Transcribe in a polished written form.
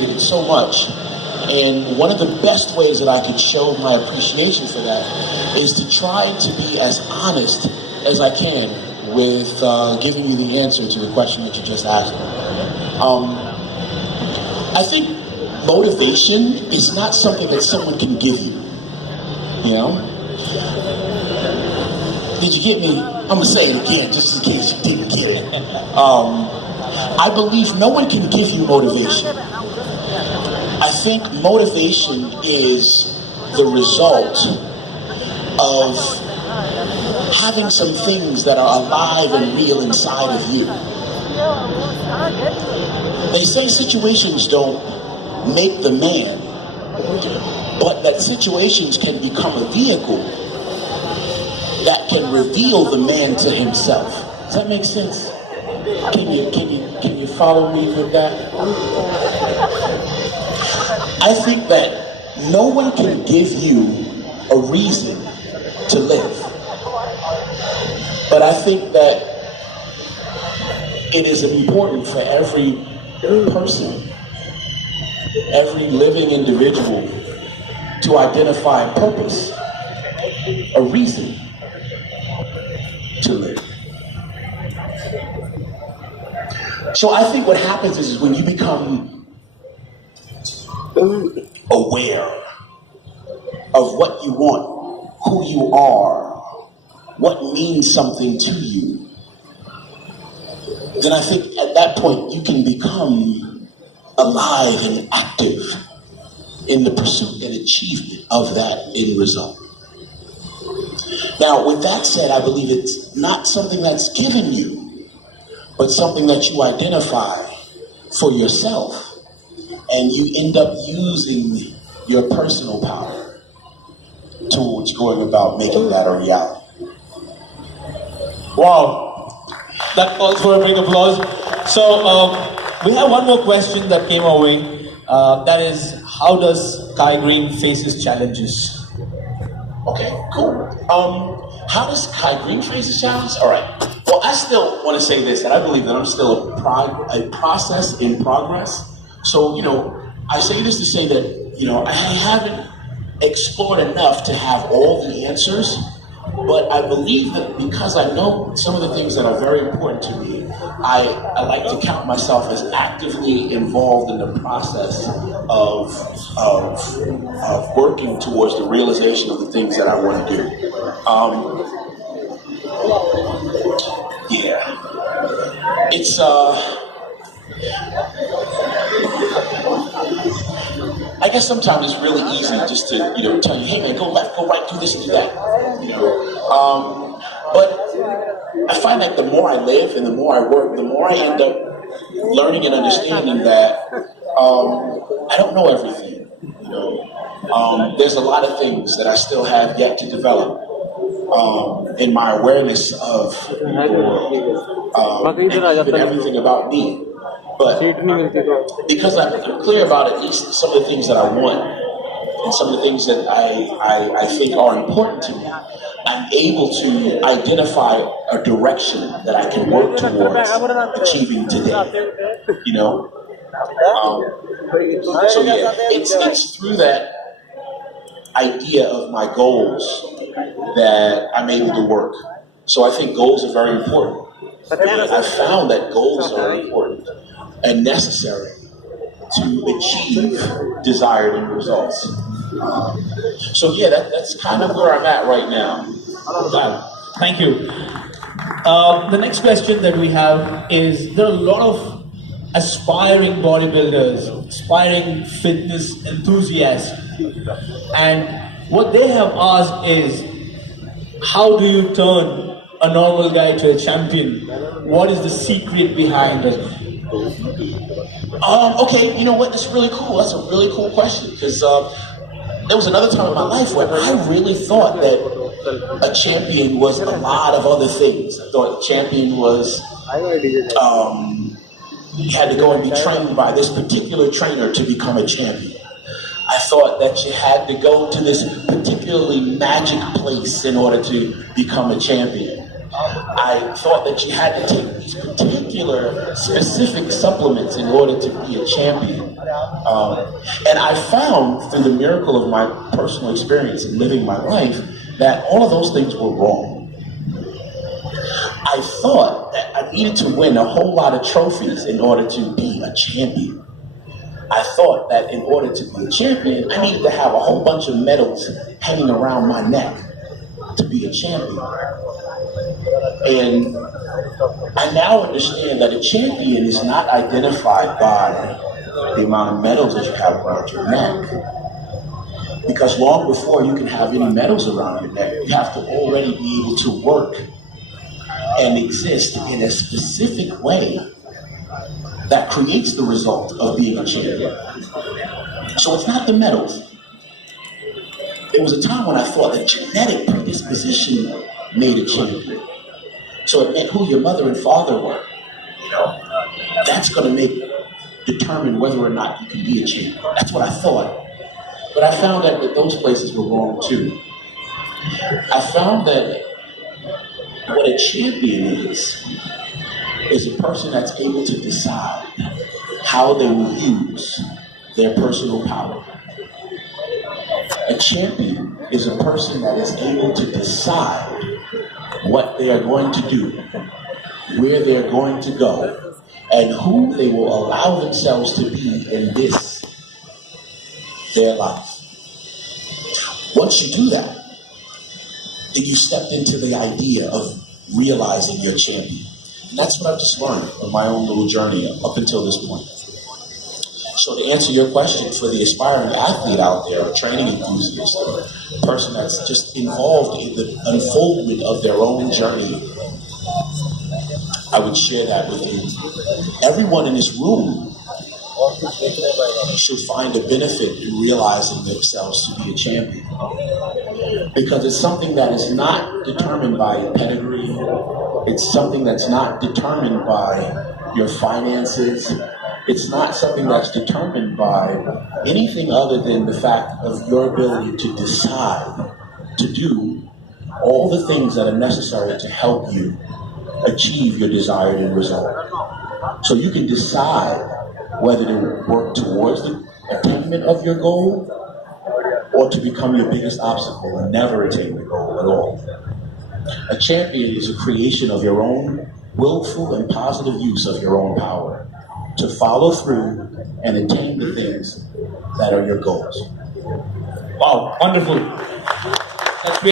appreciate it so much. And one of the best ways that I could show my appreciation for that is to try to be as honest as I can with giving you the answer to the question that you just asked me. I think motivation is not something that someone can give you. You know? Did you get me? I'm gonna say it again, just in case you didn't get it. I believe no one can give you motivation. I think motivation is the result of having some things that are alive and real inside of you. They say situations don't make the man, but that situations can become a vehicle that can reveal the man to himself. Does that make sense? Can you follow me with that? I think that no one can give you a reason to live. But I think that it is important for every person, every living individual, to identify a purpose, a reason to live. So I think what happens is when you become aware of what you want, who you are, what means something to you, then I think at that point you can become alive and active in the pursuit and achievement of that end result. Now, with that said, I believe it's not something that's given you, but something that you identify for yourself, and you end up using your personal power towards going about making that a reality. Wow, that calls for a big applause. So we have one more question that came our way. That is, how does Kaigreene faces challenges? Okay, cool. How does Kaigreene face his challenge? All right. Well, I still want to say this, that I believe that I'm still a process in progress. So, I say this to say that, I haven't explored enough to have all the answers, but I believe that because I know some of the things that are very important to me, I like to count myself as actively involved in the process of working towards the realization of the things that I want to do. It's I guess sometimes it's really easy just to tell you, hey man, go left, go right, do this and do that. But I find that the more I live and the more I work, the more I end up learning and understanding that I don't know everything. There's a lot of things that I still have yet to develop in my awareness of and even everything about me. But because I'm clear about at least some of the things that I want and some of the things that I think are important to me, I'm able to identify a direction that I can work towards achieving today. So yeah, it's through that idea of my goals that I'm able to work. So I think goals are very important. I found that goals are important and necessary to achieve desired end results. So yeah, that's kind of where I'm at right now. Wow, thank you. The next question that we have is, there are a lot of aspiring bodybuilders, aspiring fitness enthusiasts, and what they have asked is, how do you turn a normal guy to a champion? What is the secret behind it? Okay, you know what? That's really cool. That's a really cool question, because there was another time in my life where I really thought that a champion was a lot of other things. I thought a champion was you had to go and be trained by this particular trainer to become a champion. I thought that you had to go to this particularly magic place in order to become a champion. I thought that you had to take these particular specific supplements in order to be a champion. And I found through the miracle of my personal experience in living my life that all of those things were wrong. I thought that I needed to win a whole lot of trophies in order to be a champion. I thought that in order to be a champion, I needed to have a whole bunch of medals hanging around my neck to be a champion. And I now understand that a champion is not identified by the amount of medals that you have around your neck. Because long before you can have any medals around your neck, you have to already be able to work and exist in a specific way that creates the result of being a champion. So it's not the medals. There was a time when I thought that genetic predisposition made a champion. So it meant who your mother and father were. You know, that's going to determine whether or not you can be a champion. That's what I thought. But I found that those places were wrong too. I found that what a champion is a person that's able to decide how they will use their personal power. A champion is a person that is able to decide what they are going to do, where they're going to go, and who they will allow themselves to be in their life. Once you do that, then you stepped into the idea of realizing your champion. And that's what I've just learned on my own little journey up until this point. So to answer your question, for the aspiring athlete out there, or training enthusiast, or a person that's just involved in the unfoldment of their own journey, I would share that with you. Everyone in this room should find a benefit in realizing themselves to be a champion. Because it's something that is not determined by pedigree. It's something that's not determined by your finances. It's not something that's determined by anything other than the fact of your ability to decide to do all the things that are necessary to help you achieve your desired end result. So you can decide whether to work towards the attainment of your goal or to become your biggest obstacle and never attain the goal at all. A champion is a creation of your own willful and positive use of your own power to follow through and attain the things that are your goals. Wow, wonderful.